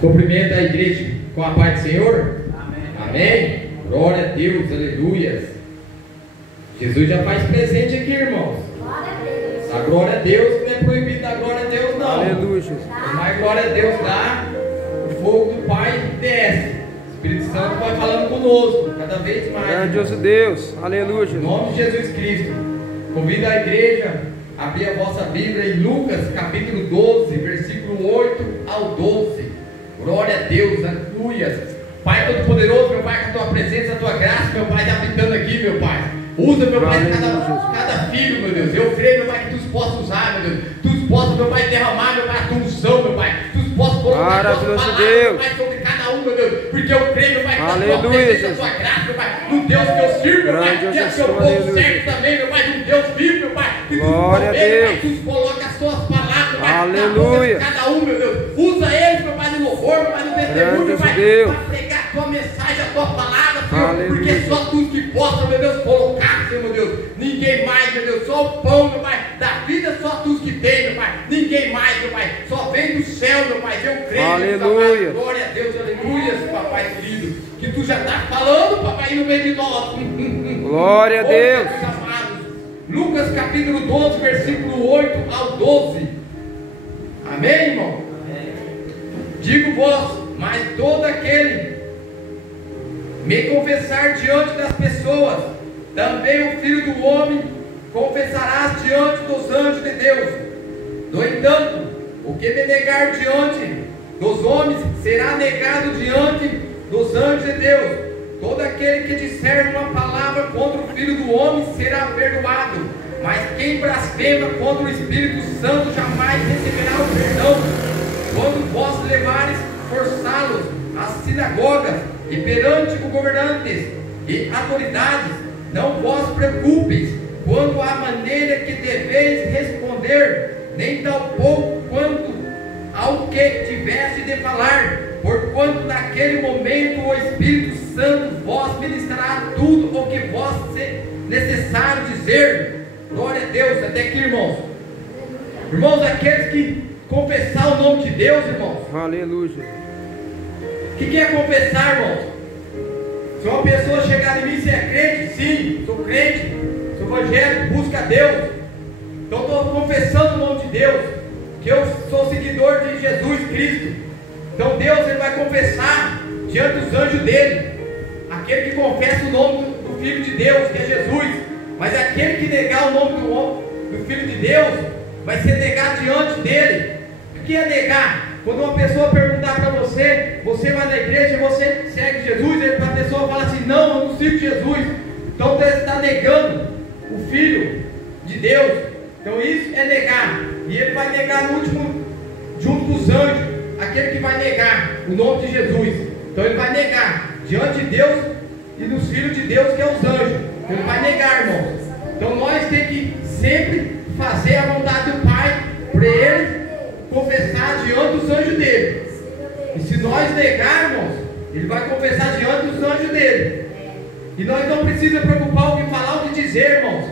Cumprimenta a igreja com a paz do Senhor. Amém. Glória a Deus, aleluia. Jesus já faz presente aqui, irmãos. A glória a Deus, não é proibido dar glória a Deus, não. Aleluia, Jesus. Mas glória a Deus dá, o fogo do Pai desce. O Espírito Santo vai falando conosco, cada vez mais. Grandioso Deus, aleluia, Em Jesus. nome de Jesus Cristo, convido a igreja a abrir a vossa Bíblia em Lucas, capítulo 12, versículo 8 ao 12. Glória a Deus, aleluia. Pai Todo-Poderoso, meu Pai, com a tua presença, a tua graça, meu Pai, está habitando aqui, meu Pai. Usa, meu Pai, cada filho, meu Deus. Eu creio, meu Pai, que tu possas usar, meu Deus. Tu possas, meu Pai, derramar, meu Pai, a tua unção, meu Pai. Tu possas colocar a tua palavra, meu Pai, sobre cada um, meu Deus. Porque eu creio, meu Pai, que a tua presença, a tua graça, meu Pai, no Deus que eu sirvo, meu Pai, e a seu povo serve também, meu Pai, no Deus vivo, meu Pai. Que tu glória a Deus. Tu coloca as tuas palavras, meu Pai, aleluia. Cada um, meu Deus. Usa eles, meu Pai, no louvor, meu Pai, no testemunho, meu Pai, para pregar a tua mensagem, a tua palavra, Senhor. Aleluia. Porque só tu que possa, meu Deus, colocar, Senhor, meu Deus. Ninguém mais, meu Deus, só o pão, meu Pai, da vida, só tu que tem, meu Pai. Ninguém mais, meu Pai, só vem do céu, meu Pai. Eu creio, aleluia. Meu Pai. Glória a Deus, aleluia, papai querido. Que tu já está falando, papai, no meio de nós. Glória a Deus. Lucas capítulo 12, versículo 8 ao 12. Amém, irmão? Amém. Digo-vos, mas todo aquele me confessar diante das pessoas, também o Filho do Homem confessarás diante dos anjos de Deus. No entanto, o que me negar diante dos homens será negado diante dos anjos de Deus. Todo aquele que disser uma palavra contra o Filho do Homem será perdoado, mas quem blasfema contra o Espírito Santo jamais receberá o perdão. Quando vós levares forçá-los às sinagogas e perante os governantes e autoridades, não vos preocupeis quanto à maneira que deveis responder, nem tampouco quanto ao que tiveste de falar, porquanto naquele momento o Espírito Santo vos ministrará tudo o que vos é necessário dizer. Glória a Deus. Até aqui, irmãos. Irmãos, aqueles que confessar o nome de Deus, irmãos. Aleluia. O que é confessar, irmãos? Se uma pessoa chegar em mim e ser crente, sim, sou crente, sou evangélico, busca a Deus. Então estou confessando o nome de Deus, que eu sou seguidor de Jesus Cristo. Então Deus, ele vai confessar diante dos anjos dele, aquele que confessa o nome do Filho de Deus, que é Jesus. Mas aquele que negar o nome do Filho de Deus vai ser negado diante dele. O que é negar? Quando uma pessoa perguntar para você, você vai na igreja, você segue Jesus, a pessoa fala assim, não, eu não sigo Jesus. Então você está negando o Filho de Deus. Então isso é negar. E ele vai negar no último, junto com os anjos, aquele que vai negar o nome de Jesus. Então ele vai negar diante de Deus e dos filhos de Deus, que é os anjos. Ele vai negar, irmãos. Então nós temos que sempre fazer a vontade do Pai, para ele confessar diante dos anjos dele. E se nós negarmos, ele vai confessar diante dos anjos dele. E nós não precisamos preocupar o que falar, o que dizer, irmãos.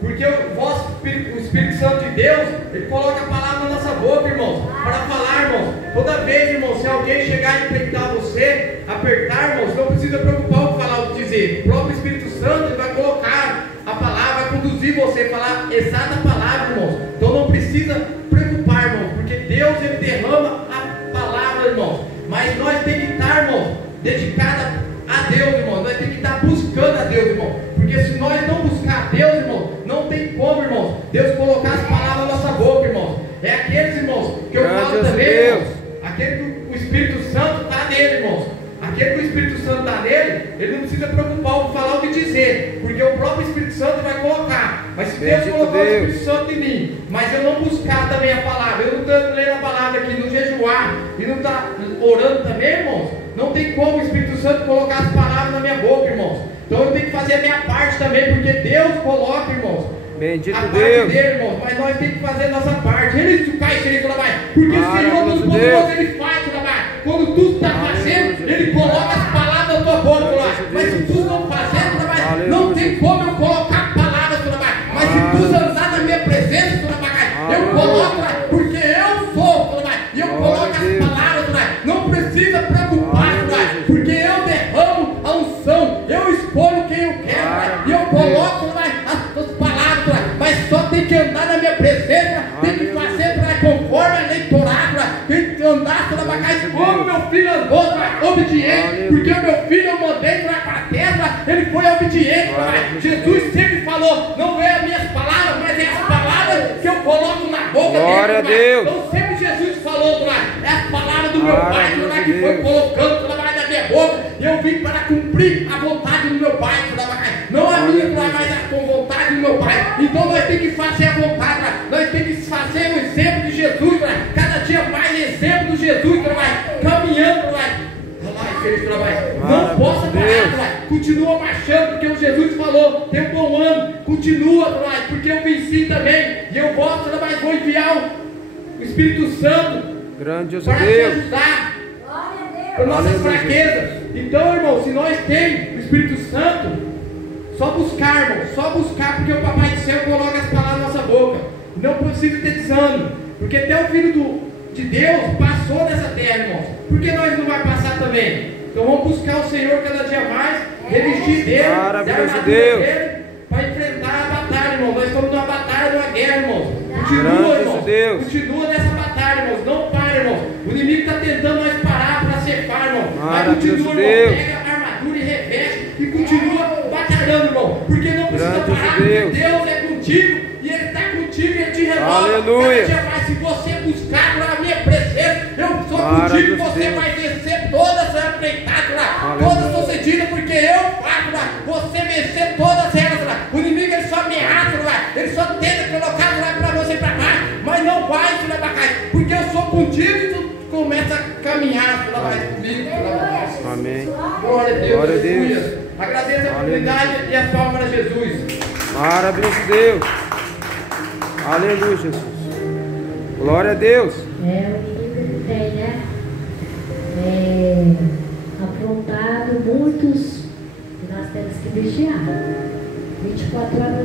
Porque o Espírito Santo de Deus, ele coloca a palavra na nossa boca, irmãos, para falar, irmãos. Toda vez, irmãos, se alguém chegar e enfrentar você, apertar, irmãos, não precisa preocupar o que falar, o que dizer. O próprio Espírito Santo, ele vai colocar a palavra, vai conduzir você a falar exata palavra, irmãos. Então não precisa preocupar, irmãos, porque Deus, ele derrama a palavra, irmãos. Mas nós temos que estar, irmãos, dedicados a Deus, irmãos. Nós temos que estar buscando a Deus, irmãos. Porque se nós não buscar a Deus, irmãos, não tem como, irmãos, Deus colocar as palavras na nossa boca, irmãos. É aqueles, irmãos, que eu falo também, irmãos, aquele que o Espírito Santo está nele, irmãos. Aquele que o Espírito Santo está nele, ele não precisa preocupar o que falar, o que dizer, porque o próprio Espírito Santo vai colocar. Mas se Deus colocou o Espírito Santo em mim, mas eu não buscar também a palavra, eu não estou lendo a palavra aqui, não jejuar e não estar orando também, irmãos, não tem como o Espírito Santo colocar as palavras na minha boca, irmãos. Então eu tenho que fazer a minha parte também, porque Deus coloca, irmãos, bendito a parte Deus dele, irmãos. Mas nós temos que fazer a nossa parte. Ele cai, porque o Senhor Todo-Poderoso, ele faz, quando tu está fazendo, ele coloca as palavras na tua boca, mas se tu não fazer, não tem como eu colocar palavras, mas se tu andar na minha presença, eu coloco, porque eu sou, e eu coloco as palavras, não precisa tem que andar na minha presença, tem que fazer conforme a lei Torá, tem que andar pela bagagem como meu filho andou, obediente, porque o meu filho eu mandei para a terra, ele foi obediente. Jesus sempre falou, não é as minhas palavras, mas é as palavras que eu coloco na boca dele. Glória a Deus. Então sempre Jesus falou, é as palavras do meu Pai que foi colocando na minha boca, e eu vim para cumprir a vontade do meu Pai, não a minha, mas a vontade do meu Pai. Então nós temos que fazer a vontade, nós temos que fazer o exemplo de Jesus, cada dia mais exemplo de Jesus, caminhando, não possa parar, continua marchando, porque o Jesus falou, tem um bom ano, continua, porque eu venci também, e eu posso, mas vou enviar o Espírito Santo para te ajudar para nossas fraquezas. Então, irmão, se nós temos o Espírito Santo, só buscar, irmão, só buscar, porque o Papai do Céu coloca as palavras na nossa boca. Não precisa ter desânimo, porque até o Filho de Deus passou nessa terra, irmãos. Por que nós não vamos passar também? Então vamos buscar o Senhor cada dia mais, revestir dele, dar a armadura dele, para enfrentar a batalha, irmão. Nós estamos numa batalha, numa guerra, irmãos. Continua, irmãos. Continua nessa batalha, irmãos. Não para, irmãos. O inimigo está tentando nós parar para ceifar, irmão. Mas continua, irmão. Pega a armadura e reveste e continua batalhando, irmão. Porque não precisa parar, porque Deus é contigo e Ele está contigo e Ele te renova. Aleluia. Cada dia mais, se você buscar na minha presença, eu sou contigo e você vai vencer todas as empreitadas, todas as sucedidas, porque eu faço você vencer todas elas. O inimigo ele só ameaça, ele só tenta colocar para você para baixo, mas não vai para baixo, porque eu sou contigo e tu começa a caminhar comigo. Amém. Glória a Deus. Glória a Deus. Agradeço a oportunidade e a palma para Jesus. Maravilhoso Deus. Aleluia, Jesus. Glória a Deus. O inimigo tem, né? Afrontado muitos, e nós temos que vigiar 24 horas.